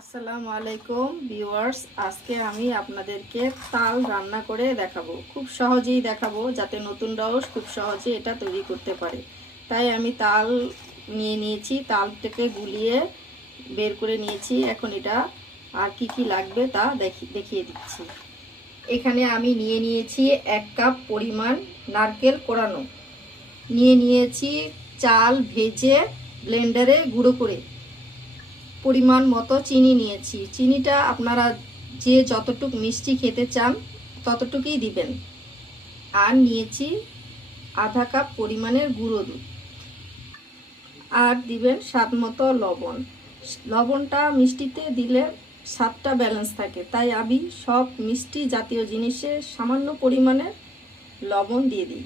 আসসালামু আলাইকুম ভিউয়ার্স। আজকে আমি আপনাদেরকে তাল রান্না করে দেখাবো। খুব সহজেই দেখাবো যাতে নতুনরাও খুব সহজে এটা তৈরি করতে পারে। তাই আমি তাল নিয়ে নিয়েছি, তালটাকে গুলিয়ে বের করে নিয়েছি। এখন এটা আর কি কি লাগবে তা দেখি, দেখিয়ে দিচ্ছি। এখানে আমি নিয়ে নিয়েছি এক কাপ পরিমাণ নারকেল কোরানো। নিয়ে নিয়েছি চাল ভেজে ব্লেন্ডারে গুঁড়ো করে। পরিমাণ মতো চিনি নিয়েছি। চিনিটা আপনারা যে যতটুক মিষ্টি খেতে চান, ততটুকুই দিবেন। আর নিয়েছি আধা কাপ পরিমাণের গুঁড়ো দুধ। আর দিবেন স্বাদ মতো লবণ। লবণটা মিষ্টিতে দিলে স্বাদটা ব্যালেন্স থাকে। তাই আমি সব মিষ্টি জাতীয় জিনিসে সামান্য পরিমাণে লবণ দিয়ে দিই।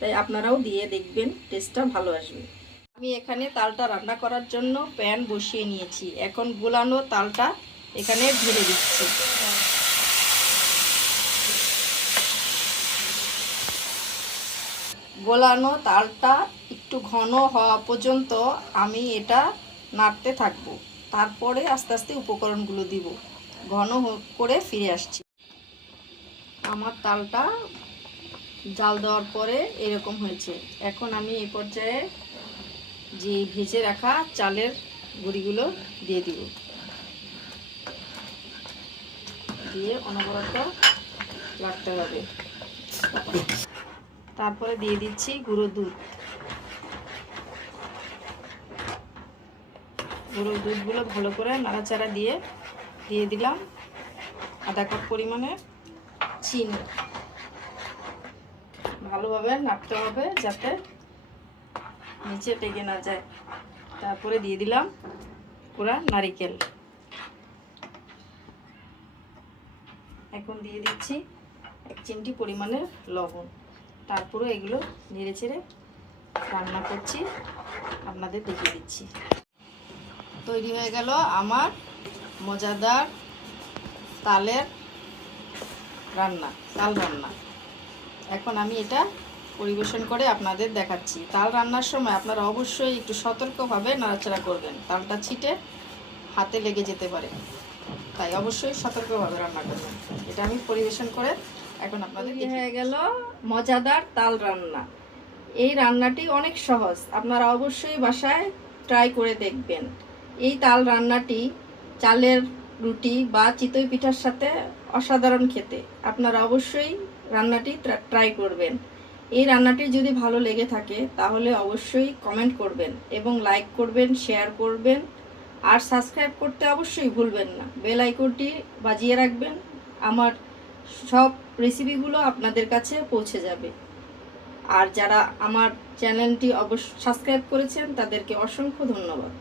তাই আপনারাও দিয়ে দেখবেন টেস্টটা ভালো আসবে। আমি এখানে তালটা রান্না করার জন্য প্যান বসিয়ে নিয়েছি। এখন গোলানো তালটা এখানে ঢেলে দিচ্ছি। গোলানো তালটা একটু ঘন হওয়া পর্যন্ত আমি এটা নাড়তে থাকব। তারপরে আস্তে আস্তে উপকরণগুলো দিব। ঘন করে ফিরে আসছি। আমার তালটা জাল দেওয়ার পরে এরকম হয়েছে। এখন আমি এ পর্যায়ে যে ভেজে রাখা চালের গুঁড়িগুলো দিয়ে দিব। দিয়ে অনবরত রাখতে হবে। তারপরে দিয়ে দিচ্ছি গুঁড়ো দুধ। গুঁড়ো দুধগুলো ভালো করে নাড়াচাড়া দিয়ে দিয়ে দিলাম আধা কাপ পরিমাণে চিনি। ভালোভাবে নাড়তে হবে যাতে নিচে পেকে না যায়। তারপরে দিয়ে দিলাম পুরা নারিকেল। এখন দিয়ে দিচ্ছি এক চিমটি পরিমাণের লবণ। তারপরে এগুলো নেড়ে চেড়ে রান্না করছি, আপনাদের দেখিয়ে দিচ্ছি। তৈরি হয়ে গেল আমার মজাদার তালের রান্না, তাল রান্না। এখন আমি এটা পরিবেশন করে আপনাদের দেখাচ্ছি। তাল রান্নার সময় আপনারা অবশ্যই একটু সতর্কভাবে নাড়াচাড়া করবেন। তালটা ছিটে হাতে লেগে যেতে পারে। তাই অবশ্যই সতর্কভাবে রান্না করবেন। এটা আমি পরিবেশন করে এখন আপনাদের হয়ে গেল মজাদার তাল রান্না। এই রান্নাটি অনেক সহজ। আপনারা অবশ্যই বাসায় ট্রাই করে দেখবেন। এই তাল রান্নাটি চালের রুটি বা চিতই পিঠার সাথে অসাধারণ খেতে। আপনারা অবশ্যই রান্নাটি ট্রাই করবেন। এই রান্নাটি যদি ভালো লেগে থাকে, তাহলে অবশ্যই কমেন্ট করবেন এবং লাইক করবেন শেয়ার করবেন। আর সাবস্ক্রাইব করতে অবশ্যই ভুলবেন না। বেল আইকনটি বাজিয়ে রাখবেন। আমার সব রেসিপিগুলো আপনাদের কাছে পৌঁছে যাবে। আর যারা আমার চ্যানেলটি অবশ্য সাবস্ক্রাইব করেছেন, তাদেরকে অসংখ্য ধন্যবাদ।